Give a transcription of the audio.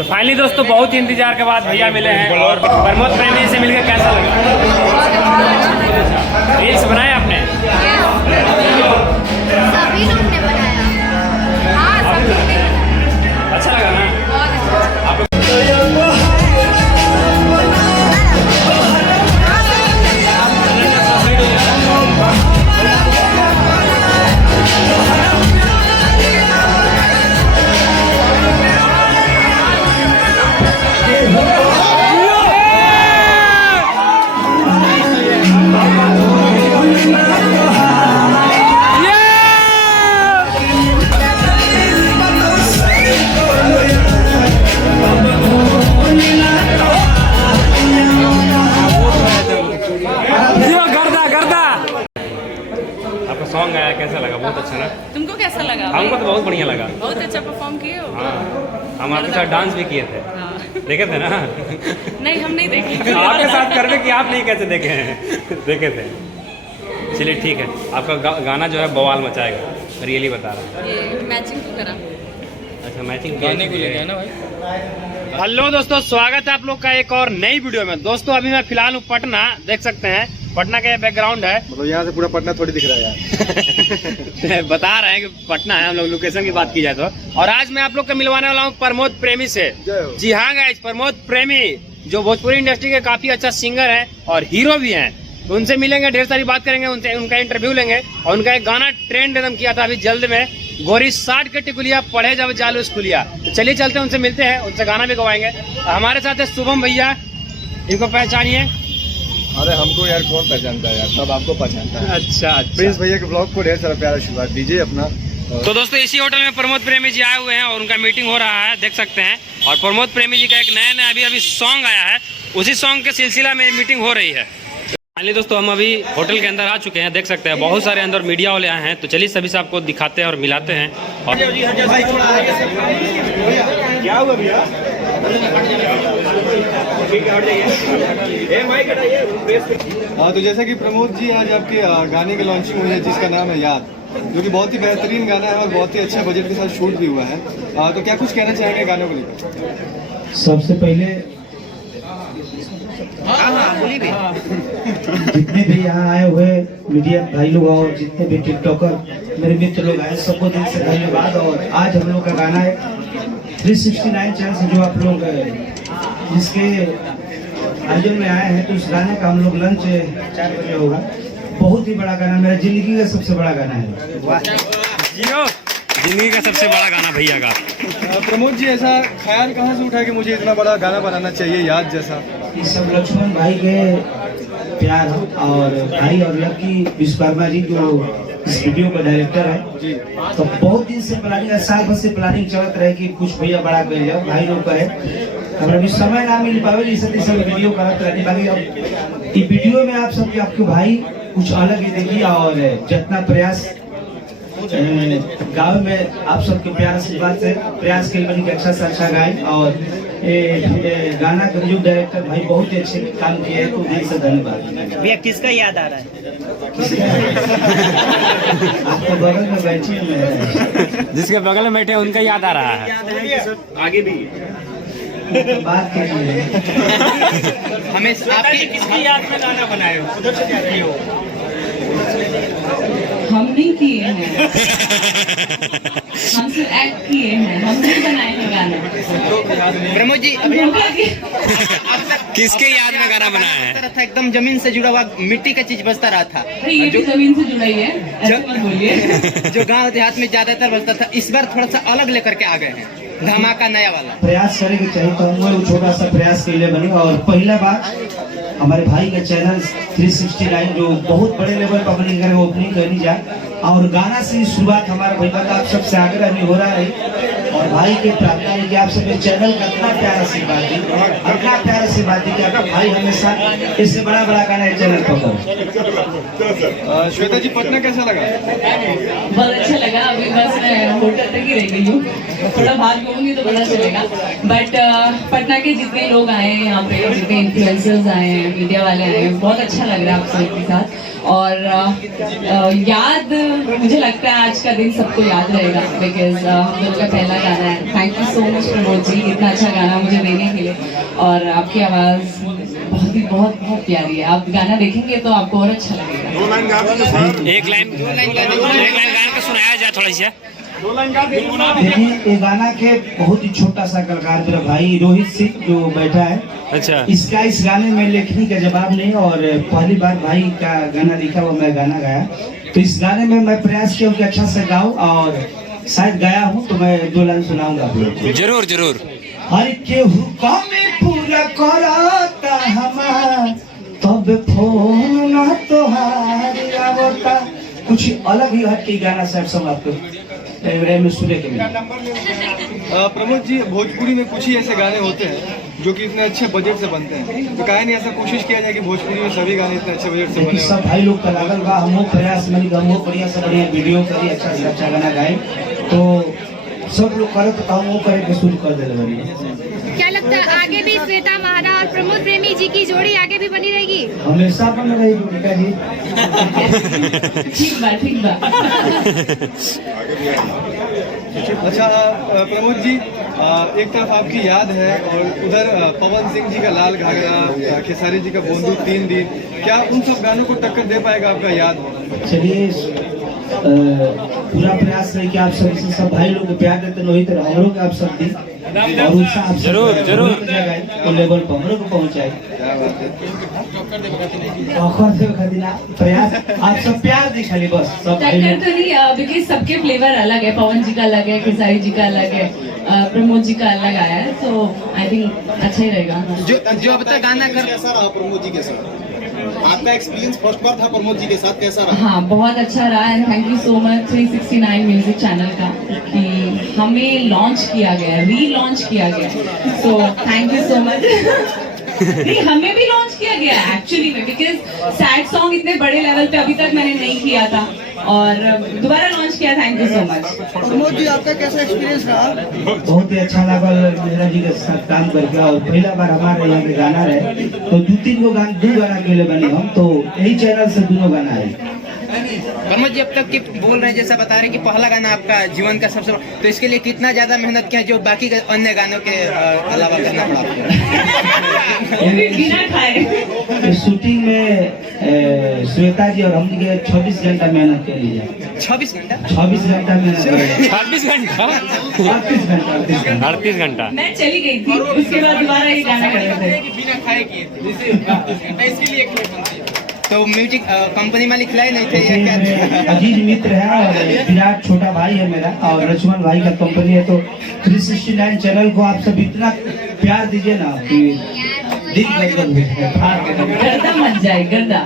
तो फाइनली दोस्तों बहुत ही इंतजार के बाद भैया मिले हैं और प्रमोद प्रेमी से मिलकर कैसा लगा? रील्स बनाए आपने? सभी लोग ने बनाया। हाँ, सब लोग ने बनाया। अच्छा लगा ना? बहुत अच्छा। सॉन्ग आया कैसा लगा? बहुत अच्छा ना? तुमको कैसा लगा? हमको तो बहुत बढ़िया लगा। बहुत अच्छा परफॉर्म किए हो। हाँ, हम आपके साथ डांस भी किए थे। हाँ। देखे थे ना? नहीं, हम नहीं देखे। आपके साथ करवे कि आप नहीं कैसे देखे हैं? देखे थे। चलिए ठीक है, आपका गाना जो है बवाल मचाएगा, रियली बता रहा हूँ। ये मैचिंग तो करा। अच्छा, मैचिंग गाने को लेके ना भाई। हेलो दोस्तों, स्वागत है आप लोग का एक और नई वीडियो में। दोस्तों अभी मैं फिलहाल हूँ पटना, देख सकते हैं पटना का बैकग्राउंड है। मतलब यहाँ से पूरा पटना थोड़ी दिख रहा है यार। बता रहे हैं कि पटना है, हम लोग लोकेशन की बात की जाए तो। और आज मैं आप लोग को मिलवाने वाला हूँ प्रमोद प्रेमी से। जी हाँ गाइस, प्रमोद प्रेमी जो भोजपुरी इंडस्ट्री के काफी अच्छा सिंगर है और हीरो भी हैं। तो उनसे मिलेंगे, ढेर सारी बात करेंगे, उनसे उनका इंटरव्यू लेंगे। और उनका एक गाना ट्रेंड एकदम किया था अभी जल्द में, गोरी 60 के टिकुलिया पढ़े जब चालू स्कूलिया। तो चलिए चलते हैं, उनसे मिलते हैं, उनसे गाना भी गवाएंगे। हमारे साथ है शुभम भैया, इनको पहचानिए। अरे हमको यार कौन पहचानता है यार, सब आपको पहचानता है। अच्छा, प्रिंस भैया के ब्लॉग को ढेर सारा प्यार आशीर्वाद दीजिए अपना। तो दोस्तों इसी होटल में प्रमोद प्रेमी जी आए हुए हैं और उनका मीटिंग हो रहा है, देख सकते हैं। और प्रमोद प्रेमी जी का एक नया अभी सॉन्ग आया है, उसी सॉन्ग के सिलसिला में मीटिंग हो रही है। फाइनली दोस्तों हम अभी होटल के अंदर आ चुके हैं, देख सकते हैं बहुत सारे अंदर मीडिया वाले आए हैं। तो चलिए सभी से आपको दिखाते हैं और मिलाते हैं। और क्या हुआ भैया? हाँ, तो जैसा कि प्रमोद जी आज आपके गाने की लॉन्चिंग हुई है जिसका नाम है याद, जो कि बहुत ही बेहतरीन गाना है और बहुत ही अच्छा बजट के साथ शूट भी हुआ है। तो क्या कुछ कहना चाहेंगे गाने को लेकर? सबसे पहले जितने भी यहाँ आए हुए मीडिया भाई लोग और जितने भी टिकटॉकर मेरे मित्र लोग आए, सबको दिल से धन्यवाद। और आज हम लोग का गाना है 369 चैनल से जो आप लोग जिसके आयोजन में आए हैं, तो उस गाने का हम लोग लंच 4 बजे होगा। बहुत ही बड़ा गाना, मेरा जिंदगी का सबसे बड़ा गाना है। जिंदगी का सबसे बड़ा गाना भैया का। प्रमोद जी, ऐसा ख्याल कहाँ से उठा कि मुझे इतना बड़ा गाना बनाना चाहिए याद जैसा? ये सब लक्ष्मण भाई के प्यार और भाई और लकी विश्वकर्मा जी जो इस वीडियो का डायरेक्टर है जी। तो बहुत दिन से प्लानिंग, साल भर से प्लानिंग चलत रहे कि कुछ भैया बड़ा कर जाओ, भाई लोग करे। हमारा भी समय ना मिल पावे, इस वीडियो करते रहने। बाकी अब इस वीडियो में आप सबके आपके भाई कुछ अलग ही देखिए और जितना प्रयास गाँव में आप सबके प्यार आशीर्वाद से प्रयास के लिए अच्छा से अच्छा गाए। और गाना का जो डायरेक्टर भाई बहुत ही अच्छे काम किए हैं, तो दिल से धन्यवाद। भैया किसका याद आ रहा है? आपके बगल में बैठे हैं, जिसके बगल में बैठे उनका याद आ रहा है। आगे भी बात करिए। हमें आपकी किसकी याद में गाना बनाए हो? उधर से क्या रही हो? हम नहीं किए हैं। हम सिर्फ एक्ट किए हैं, हम नहीं बनाए हैं गाना। प्रमोद जी, किसके याद में गाना बनाया है? था एकदम जमीन से जुड़ा हुआ, मिट्टी का चीज बजता रहा था। ये भी जमीन से जुड़ा ही है, ऐसे मत बोलिए। जो गांव देहात में ज्यादातर बजता था, इस बार थोड़ा सा अलग लेकर के आ गए हैं, धमाका नया वाला। प्रयास करेंगे चाहिए तो हम लोग छोटा सा प्रयास के लिए बनेगा। और पहला बार हमारे भाई का चैनल 369 जो बहुत बड़े लेवल पर ओपनिंग करनी जाए और गाना से शुरुआत हमारे भाई का आप सबसे आग्रह भी हो रहा है। और भाई के प्रार्थना है कि आप सब चैनल का इतना प्यार आशीर्वाद दी, इतना प्यार आशीर्वाद दी कि आपका भाई हमेशा इससे बड़ा गाना है चैनल पर। श्वेता जी, पटना कैसा लगा? बहुत अच्छा लगा। अभी बस मैं होटल तक ही रह गई हूँ, थोड़ा बाहर घूमूंगी तो पता चलेगा। बट पटना के जितने लोग आए हैं यहाँ पे, जितने इन्फ्लुएंसर्स आए हैं, मीडिया वाले आए हैं, बहुत अच्छा लग रहा है आप सबके साथ। और याद मुझे लगता है आज का दिन सबको याद रहेगा बिकॉज हम लोग का पहला गाना है। Thank you so much Pramod ji, इतना अच्छा गाना मुझे देने के लिए। और आपकी आवाज़ बहुत प्यारी है। आप गाना देखेंगे तो आपको और अच्छा लगेगा। एक लाइन गान का सुनाया जाए थोड़ा सा। देखिए ये गाना के बहुत ही छोटा सा कलाकार मेरा भाई रोहित सिंह जो बैठा है, अच्छा इसका इस गाने में लिखने का जवाब नहीं, और पहली बार भाई का गाना लिखा हुआ मैं गाना गाया, तो इस गाने में मैं प्रयास किया कि अच्छा से गाऊं, और शायद गाया हूं तो मैं 2 लाइन सुनाऊंगा आप लोग को। जरूर जरूर। हर केहू कमे पूरा करता हमार, तब फोन ना तोहार आवता। कुछ अलग ही हट के गाना सैड सॉन्ग आपको में सुने के मिले। प्रमोद जी, भोजपुरी में कुछ ही ऐसे गाने होते हैं जो कि इतने अच्छे बजट से बनते हैं, तो काहे नहीं ऐसा कोशिश किया जाए कि भोजपुरी में सभी गाने इतने अच्छे बजट से बने? सब भाई लोग का लागल बा, हम प्रयास में हम बढ़िया से बढ़िया वीडियो करी, अच्छा से अच्छा गाना गाए, तो सब लोग करे तो हम वो करे के शुरू कर देले बनी। क्या लगता है आगे भी श्वेता महारा और प्रमोद प्रेमी जी की जोड़ी आगे भी बनी रहेगी? हमेशा बन रही भूमिका जी। ठीक बा। अच्छा प्रमोद जी, एक तरफ आपकी याद है और उधर पवन सिंह जी का लाल घाघरा, खेसारी जी का बोंदू 3 दिन, क्या उन सब गानों को टक्कर दे पाएगा आपका याद? चलिए पूरा प्रयास है कि आप सब भाई लोग को प्यार देते वही तरह हमरों के आप सब दी, और उसका आप जरूर तो लेवल पर हमरों को पहुंचाए। प्रयास आप सब प्यार दिखाली बस सब भाई टक्कर तो नहीं, बिकॉज सबके फ्लेवर अलग है। पवन जी का अलग है, खेसारी जी का अलग है, प्रमोद जी का अलग आया है, तो आई थिंक अच्छा ही रहेगा। जो अब तक गाना कर कैसा रहा प्रमोद जी के साथ? आपका एक्सपीरियंस फर्स्ट बार था प्रमोद जी के साथ, कैसा रहा? हाँ, बहुत अच्छा रहा and thank you so much 369 music channel का कि हमें लॉन्च किया गया, री-लॉन्च किया गया, so thank you so much. नहीं, हमें भी लॉन्च किया गया एक्चुअली में, बिकॉज सैड सॉन्ग इतने बड़े लेवल पे अभी तक मैंने नहीं किया था और दोबारा लॉन्च किया। Thank you so much. Pramod ji, आपका कैसा एक्सपीरियंस रहा? बहुत ही अच्छा लगा मेहरा जी के साथ काम करके, और पहला बार हमारे यहाँ पे गाना रहे, तो 2 गाना के लिए बने हम, तो यही चैनल से 2 गाना है। प्रमोद जी अब तक के बोल रहे हैं, जैसा बता रहे हैं कि पहला गाना आपका जीवन का सबसे, तो इसके लिए कितना ज्यादा मेहनत किया जो बाकी अन्य गानों के अलावा करना पड़ा आपको? बिना खाए शूटिंग में श्वेता जी और हम 26 घंटा मेहनत कर लीजिए। 26 घंटा 26 घंटा मेहनत 26 घंटा 38 घंटा मैं चली गई थी, उसके बाद दोबारा ये गाना कर रहे थे। बिना खाए किए इसके लिए तो म्यूजिक कंपनी मालिक खिलाए नहीं थे या क्या? अजीज मित्र है और विराट छोटा भाई है मेरा, और लक्ष्मण भाई का कंपनी है, तो 369 चैनल को आप सब इतना प्यार दीजिए ना कि दिल गदगद हो जाए। गर्दा मच जाए, गर्दा।